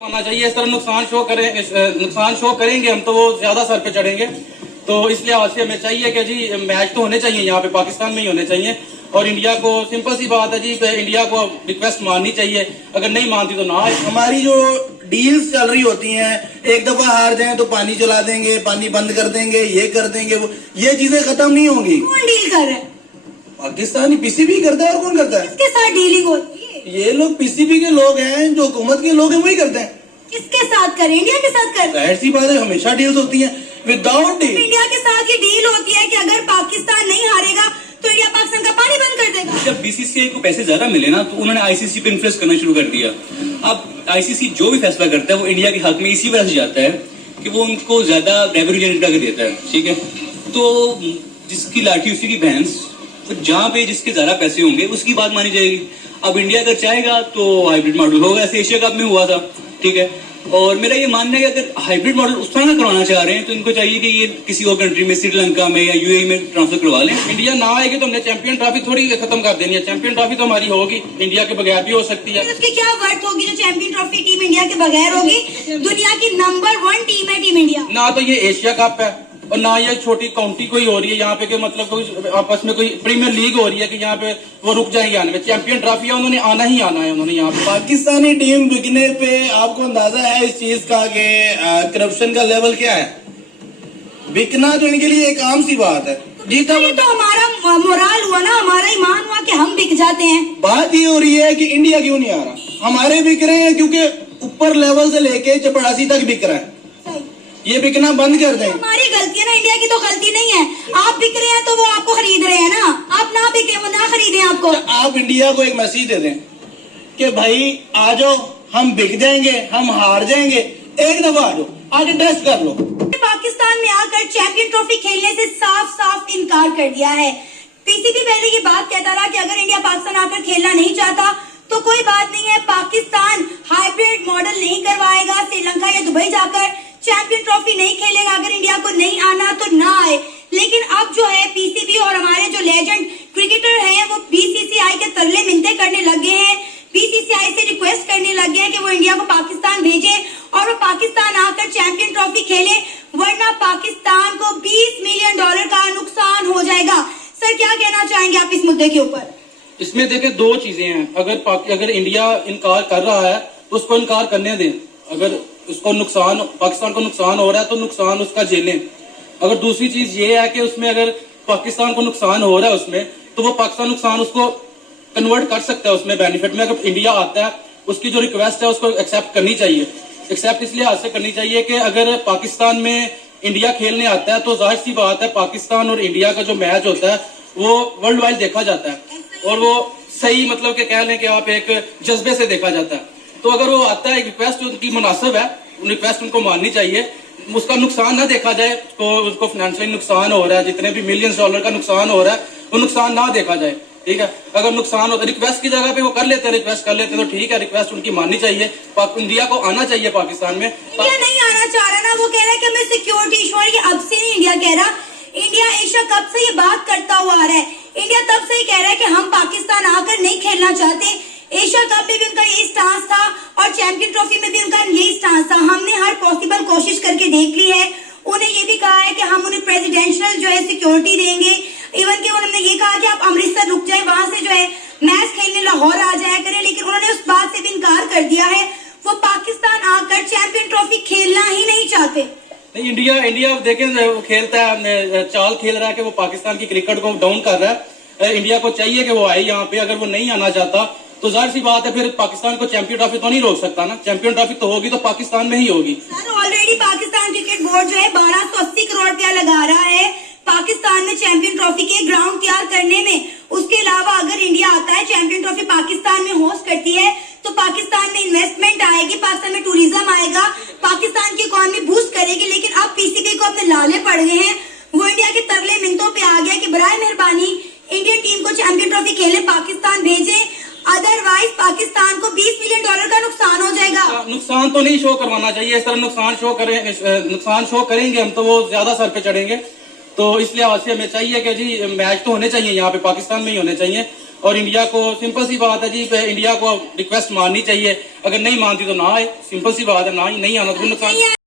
होना चाहिए। इस तरह नुकसान शो करेंगे हम तो वो ज्यादा सर पे चढ़ेंगे। तो इस लिहाज से हमें चाहिए कि जी मैच तो होने चाहिए यहाँ पे पाकिस्तान में ही होने चाहिए। और इंडिया को सिंपल सी बात है जी, इंडिया को रिक्वेस्ट माननी चाहिए, अगर नहीं मानती तो ना आए। हमारी जो डील्स चल रही होती हैं, एक दफा हार जाएं तो पानी चला देंगे, पानी बंद कर देंगे, ये कर देंगे, वो ये चीजें खत्म नहीं होंगी। कौन डील कर रहा है? पाकिस्तानी पीसीबी करता है, और कौन करता है? किसके साथ डीलिंग होती है? ये लोग पीसीबी के लोग हैं, जो हुकूमत के लोग हैं वही करते हैं। किसके साथ कर? इंडिया के साथ कर? जाहिर सी बात है, हमेशा डील्स होती हैं। विदाउट डील इंडिया के साथ ये डील होती है कि अगर पाकिस्तान नहीं हारेगा तो इंडिया पाकिस्तान का पानी बंद कर देगा। जब बीसीसीआई को पैसे ज्यादा मिले ना, तो उन्होंने आईसीसी पे इन्फ्लुएंस करना शुरू कर दिया। अब आईसीसी जो भी फैसला करता है वो इंडिया के हक में इसी वजह से जाता है कि वो उनको ज्यादा रेवेन्यू जनरेट करके देता है, ठीक है। तो जिसकी लाठी उसी की भैंस, तो जहाँ पे जिसके ज्यादा पैसे होंगे उसकी बात मानी जाएगी। अब इंडिया अगर चाहेगा तो हाइब्रिड मॉडल होगा, ऐसे एशिया कप में हुआ था, ठीक है। और मेरा ये मानना है कि अगर हाइब्रिड मॉडल उस तरह करवाना चाह रहे हैं तो इनको चाहिए कि ये किसी और कंट्री में, श्रीलंका में या यूएई में ट्रांसफर करवा लें। इंडिया ना आएगी तो हमने चैंपियन ट्रॉफी थोड़ी खत्म कर देनी है। चैंपियन ट्रॉफी तो हमारी होगी, इंडिया के बगैर भी हो सकती है। उसकी क्या वर्थ होगी जो चैंपियन ट्रॉफी टीम इंडिया के बगैर होगी? दुनिया की नंबर 1 टीम है टीम इंडिया। ना तो ये एशिया कप है और ना ये छोटी काउंटी कोई हो रही है यहाँ पे कि मतलब कोई आपस में कोई प्रीमियर लीग हो रही है कि यहाँ पे वो रुक जाएंगे आने में। चैंपियन ट्रॉफी है, उन्होंने आना ही आना है। उन्होंने यहाँ पे पाकिस्तानी टीम बिकने पे आपको अंदाजा है इस चीज का कि करप्शन का लेवल क्या है? बिकना तो इनके लिए एक आम सी बात है। जीता ये तो हमारा मोराल हुआ ना, हमारा ईमान हुआ कि हम बिक जाते हैं। बात ये हो रही है कि इंडिया क्यों नहीं आ रहा। हमारे बिक रहे हैं क्योंकि ऊपर लेवल से लेके चपरासी तक बिक रहा है। ये बिकना बंद कर दें। हमारी गलती है ना, इंडिया की तो गलती नहीं है। आप बिक रहे हैं तो वो आपको खरीद रहे हैं ना, आप ना बिके वो ना खरीदे आपको। आप इंडिया को एक मैसेज दे दें कि भाई आ जाओ, हम बिक जाएंगे, हम हार जाएंगे, एक दफा आ जाओ, आगे टेस्ट कर लो। पाकिस्तान में आकर चैंपियन ट्रॉफी खेलने से साफ साफ इनकार कर दिया है। पीसीबी पहले ये बात कहता रहा कि अगर इंडिया पाकिस्तान आकर खेलना नहीं चाहता तो कोई बात नहीं है, पाकिस्तान हाइब्रिड मॉडल नहीं करवाएगा, श्रीलंका या दुबई जाकर चैंपियन ट्रॉफी नहीं खेलेगा। अगर इंडिया को नहीं आना तो ना आए। लेकिन अब जो है पीसीबी और हमारे जो लेजेंड क्रिकेटर हैं वो बीसीसीआई के तरले मिन्नतें करने लगे हैं, बीसीसीआई से रिक्वेस्ट करने लगे हैं कि वो इंडिया को पाकिस्तान भेजे और वो पाकिस्तान आकर चैंपियन ट्रॉफी खेले, वरना पाकिस्तान को $20 मिलियन का नुकसान हो जाएगा। सर क्या कहना चाहेंगे आप इस मुद्दे के ऊपर? इसमें देखें दो चीजें हैं। अगर इंडिया इनकार कर रहा है तो उसको इनकार करने दें। अगर उसको नुकसान, पाकिस्तान को नुकसान हो रहा है तो नुकसान उसका झेलें। अगर दूसरी चीज ये है कि उसमें अगर पाकिस्तान को नुकसान हो रहा है उसमें, तो वो पाकिस्तान नुकसान उसको कन्वर्ट कर सकता है उसमें बेनिफिट में। अगर इंडिया आता है, उसकी जो रिक्वेस्ट है उसको एक्सेप्ट करनी चाहिए। एक्सेप्ट इसलिए हाथ से करनी चाहिए कि अगर पाकिस्तान में इंडिया खेलने आता है तो जाहिर सी बात है पाकिस्तान और इंडिया का जो मैच होता है वो वर्ल्ड वाइड देखा जाता है और वो सही मतलब कि कह लें कि आप एक जज्बे से देखा जाता है। तो अगर वो आता है, एक रिक्वेस्ट उनकी मुनासिब है, रिक्वेस्ट उनको माननी चाहिए, उसका नुकसान ना देखा जाए। तो उसको फाइनेंशियली नुकसान हो रहा है, जितने भी मिलियंस डॉलर का नुकसान हो रहा है वो नुकसान ना देखा जाए, ठीक है। अगर नुकसान होता है, रिक्वेस्ट की जगह पे वो कर लेते हैं, रिक्वेस्ट कर लेते हैं तो ठीक है, रिक्वेस्ट उनकी माननी चाहिए। इंडिया को आना चाहिए पाकिस्तान में। इंडिया नहीं आना चाह रहा ना, वो कह रहा है कि हमें सिक्योरिटी इशू है। अब से नहीं इंडिया कह रहा, इंडिया एशिया कप से ये बात करता हुआ आ रहा है। इंडिया तब से ही कह रहा है कि हम पाकिस्तान आकर नहीं खेलना चाहते। एशिया कप में भी उनका यही स्टांस था और चैंपियन ट्रॉफी में भी उनका यही स्टांस था। हमने हर पॉसिबल कोशिश करके देख ली है। उन्हें ये भी कहा है कि हम उन्हें प्रेसिडेंशियल जो है सिक्योरिटी देंगे। इवन कि उन्होंने ये कहा कि आप अमृतसर रुक जाए, वहां से जो है मैच खेलने लाहौर आ जाया करें, लेकिन उन्होंने उस बात से भी इनकार कर दिया है। वो पाकिस्तान आकर चैंपियन ट्रॉफी खेलना ही नहीं चाहते। इंडिया देखें वो खेलता है, चाल खेल रहा है कि वो पाकिस्तान की क्रिकेट को डाउन कर रहा है। इंडिया को चाहिए कि वो आए यहाँ पे। अगर वो नहीं आना चाहता तो जाहिर सी बात है फिर पाकिस्तान को चैंपियन ट्रॉफी तो नहीं रोक सकता ना। चैंपियन ट्रॉफी तो होगी तो पाकिस्तान में ही होगी। Sir already Pakistan cricket board जो है 1280 करोड़ रुपया लगा रहा है पाकिस्तान में चैंपियन ट्रॉफी के ग्राउंड तैयार करने में। उसके अलावा अगर इंडिया आता है, चैंपियन ट्रॉफी पाकिस्तान में होस्ट करती है तो पाकिस्तान में इन्वेस्टमेंट आएगी, पाकिस्तान में टूरिज्म आएगा, पाकिस्तान की इकोनॉमी बूस्ट करेगी। लेकिन अब पीसीबी को अपने लाले पड़ गए हैं, वो इंडिया के तरले मिन्नतों पे आ गया कि बराए मेहरबानी इंडियन टीम को चैंपियन ट्रॉफी खेले, पाकिस्तान भेजे, अदरवाइज पाकिस्तान को $20 मिलियन का नुकसान हो जाएगा। नुकसान तो नहीं शो करवाना चाहिए। इस तरह नुकसान शो करेंगे हम तो वो ज्यादा सर पे चढ़ेंगे। तो इसलिए आज से हमें चाहिए कि जी मैच तो होने चाहिए यहाँ पे पाकिस्तान में ही होने चाहिए। اور انڈیا کو سمپل سی بات ہے جی انڈیا کو ریکویسٹ ماننی چاہیے, اگر نہیں مانتی تو نہ آئے, سمپل سی بات ہے, نہ نہیں آنا تو نقصان.